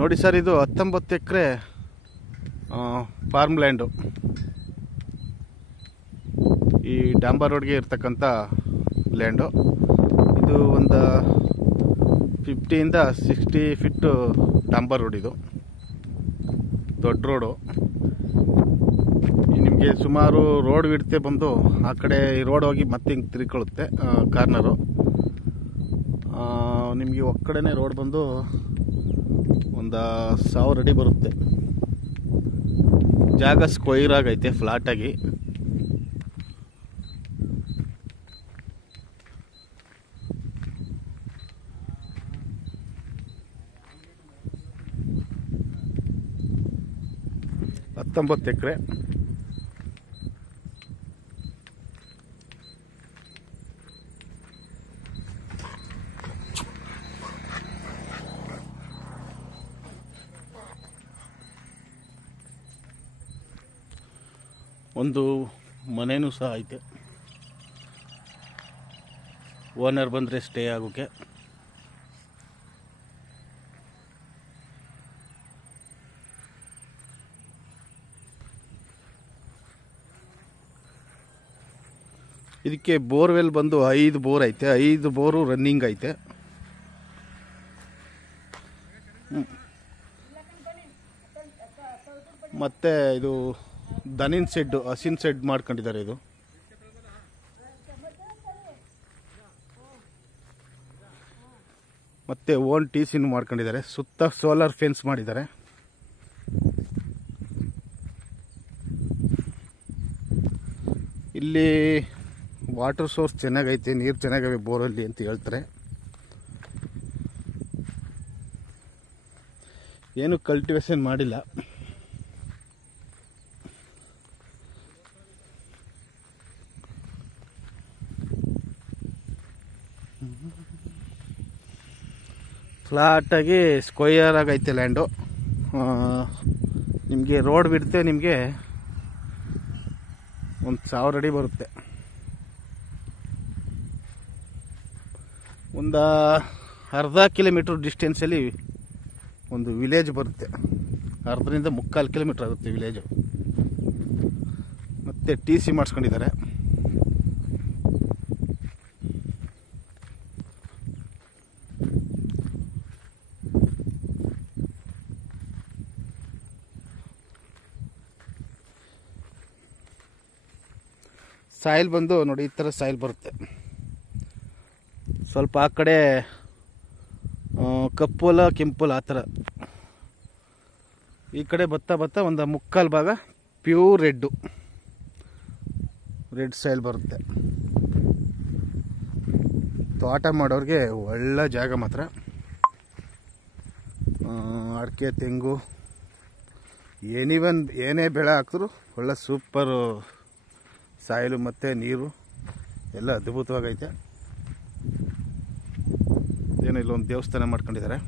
ನೋಡಿ ಸರ್, ಇದು 19 ಎಕರೆ form land. ಈ ಡಾಂಬರ್ ರೋಡ್ಗೆ ಇರ್ತಕ್ಕಂಥ ಲ್ಯಾಂಡು. ಇದು ಒಂದು 50ಇಂದ 60 ಫೀಟ್ ಡಾಂಬರ್ ರೋಡ್. ಇದು ದೊಡ್ಡ ರೋಡು. ನಿಮಗೆ ಸುಮಾರು ರೋಡ್ ಬಿಡ್ತೆ ಬಂದು ಆ ಕಡೆ ಈ ರೋಡ್ ಹೋಗಿ ಮತ್ತೆ ಹಿಂಗೆ ತಿರ್ಕೊಳ್ಳುತ್ತೆ ಕಾರ್ನರು. ನಿಮಗೆ ಒಕ್ಕಡೆನೇ ರೋಡ್ ಬಂದು ಒಂದು 1000 ಅಡಿ ಬರುತ್ತೆ. ಜಾಗ ಸ್ಕ್ವೈರ್ ಆಗೈತೆ, ಫ್ಲಾಟ್ ಆಗಿ. ಹತ್ತೊಂಬತ್ತು ಎಕರೆ. ಒಂದು ಮನೇನೂ ಸಹ ಐತೆ. ಓನರ್ ಬಂದರೆ ಸ್ಟೇ ಆಗೋಕ್ಕೆ. ಇದಕ್ಕೆ ಬೋರ್ವೆಲ್ ಬಂದು 5 ಬೋರ್ ಐತೆ. 5 ಬೋರು ರನ್ನಿಂಗ್ ಐತೆ. ಮತ್ತು ಇದು ದನಿನ್ ಸೆಡ್, ಹಸಿನ್ ಸೆಡ್ ಮಾಡ್ಕೊಂಡಿದ್ದಾರೆ. ಇದು ಮತ್ತೆ ಓನ್ TCನೂ ಮಾಡ್ಕೊಂಡಿದ್ದಾರೆ. ಸುತ್ತ ಸೋಲಾರ್ ಫೆನ್ಸ್ ಮಾಡಿದ್ದಾರೆ. ಇಲ್ಲಿ ವಾಟರ್ ಸೋರ್ಸ್ ಚೆನ್ನಾಗೈತೆ, ನೀರು ಚೆನ್ನಾಗವೆ ಬೋರಲ್ಲಿ ಅಂತ ಹೇಳ್ತಾರೆ. ಏನು ಕಲ್ಟಿವೇಶನ್ ಮಾಡಿಲ್ಲ. ಫ್ಲಾಟಾಗಿ ಸ್ಕ್ವಯರ್ ಆಗೈತೆ ಲ್ಯಾಂಡು. ನಿಮಗೆ ರೋಡ್ ಬಿಡುತ್ತೆ, ನಿಮಗೆ ಒಂದು 1000 ಅಡಿ ಬರುತ್ತೆ. ಒಂದು ಅರ್ಧ ಕಿಲೋಮೀಟ್ರ್ ಡಿಸ್ಟೆನ್ಸಲ್ಲಿ ಒಂದು ವಿಲೇಜ್ ಬರುತ್ತೆ. ಅರ್ಧದಿಂದ 3/4 ಕಿಲೋಮೀಟ್ರ್ ಆಗುತ್ತೆ ವಿಲೇಜು. ಮತ್ತು TC ಮಾಡಿಸ್ಕೊಂಡಿದ್ದಾರೆ. ಸಾಯಿಲ್ ಬಂದು ನೋಡಿ, ಈ ಥರ ಸಾಯಿಲ್ ಬರುತ್ತೆ. ಸ್ವಲ್ಪ ಆ ಕಡೆ ಕಪ್ಪು ಹೊಲ, ಕೆಂಪು ಹೊಲ, ಆ ಥರ. ಈ ಕಡೆ ಬತ್ತಾ ಒಂದು 3/4 ಭಾಗ ಪ್ಯೂರ್ ರೆಡ್ ಸಾಯಿಲ್ ಬರುತ್ತೆ. ತೋಟ ಮಾಡೋರಿಗೆ ಒಳ್ಳೆ ಜಾಗ ಮಾತ್ರ. ಅಡಿಕೆ, ತೆಂಗು, ಏನೇ ಬೆಳೆ ಹಾಕಿದ್ರು ಒಳ್ಳೆ ಸೂಪರು ಸಾಯಿಲು ಮತ್ತು ನೀರು ಎಲ್ಲ ಅದ್ಭುತವಾಗೈತೆ. ಏನೋ ಇಲ್ಲೊಂದು ದೇವಸ್ಥಾನ ಮಾಡ್ಕೊಂಡಿದ್ದಾರೆ.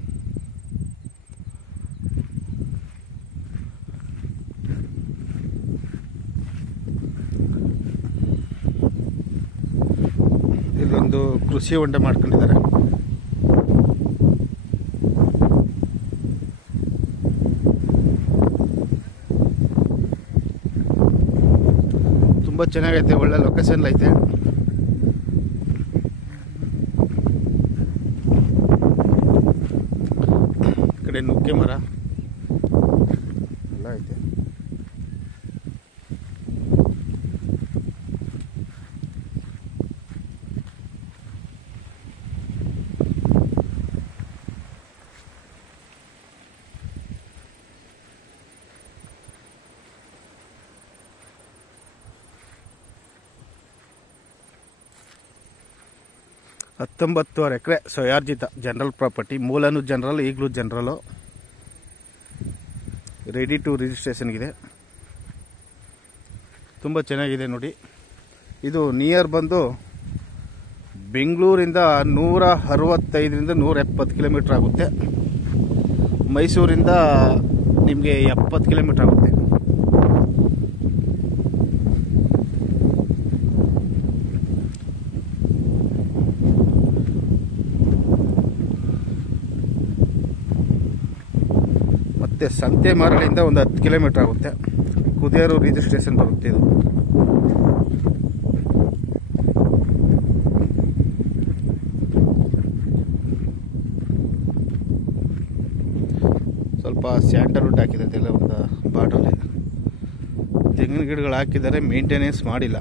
ಇಲ್ಲೊಂದು ಕೃಷಿ ಹೊಂಡ ಮಾಡ್ಕೊಂಡಿದ್ದಾರೆ. ತುಂಬ ಚೆನ್ನಾಗೈತೆ, ಒಳ್ಳೆ ಲೊಕೇಶನ್ ಐತೆ. ಈ ಕಡೆ ನುಗ್ಗೆ ಮರ ಎಲ್ಲ ಐತೆ. ಹತ್ತೊಂಬತ್ತುವರೆ ಎಕರೆ ಸ್ವಯಾರ್ಜಿತ ಜನರಲ್ ಪ್ರಾಪರ್ಟಿ. ಮೂಲನೂ ಜನರಲ್, ಈಗಲೂ ಜನರಲ್ಲು. Ready to ರಿಜಿಸ್ಟ್ರೇಷನ್ಗಿದೆ. ತುಂಬ ಚೆನ್ನಾಗಿದೆ ನೋಡಿ. ಇದು ನಿಯರ್ ಬಂದು ಬೆಂಗಳೂರಿಂದ 165ರಿಂದ 170 ಕಿಲೋಮೀಟ್ರ್ ಆಗುತ್ತೆ. ಮೈಸೂರಿಂದ ನಿಮಗೆ 70 ಕಿಲೋಮೀಟ್ರ್ ಆಗುತ್ತೆ. ಮತ್ತು ಸಂತೆಮಾರಳಿಂದ ಒಂದು 10 ಕಿಲೋಮೀಟ್ರ್ ಆಗುತ್ತೆ. ಕುದೇರು ರಿಜಿಸ್ಟ್ರೇಷನ್ ಬರುತ್ತೆ ಇದು. ಸ್ವಲ್ಪ ಸ್ಯಾಂಡಲ್ವುಡ್ ಹಾಕಿದೆ ಎಲ್ಲ ಒಂದು ಬಾಟಲ್ಲಿ. ತೆಂಗಿನ ಗಿಡಗಳು ಹಾಕಿದ್ದಾರೆ, ಮೇಂಟೆನೆನ್ಸ್ ಮಾಡಿಲ್ಲ.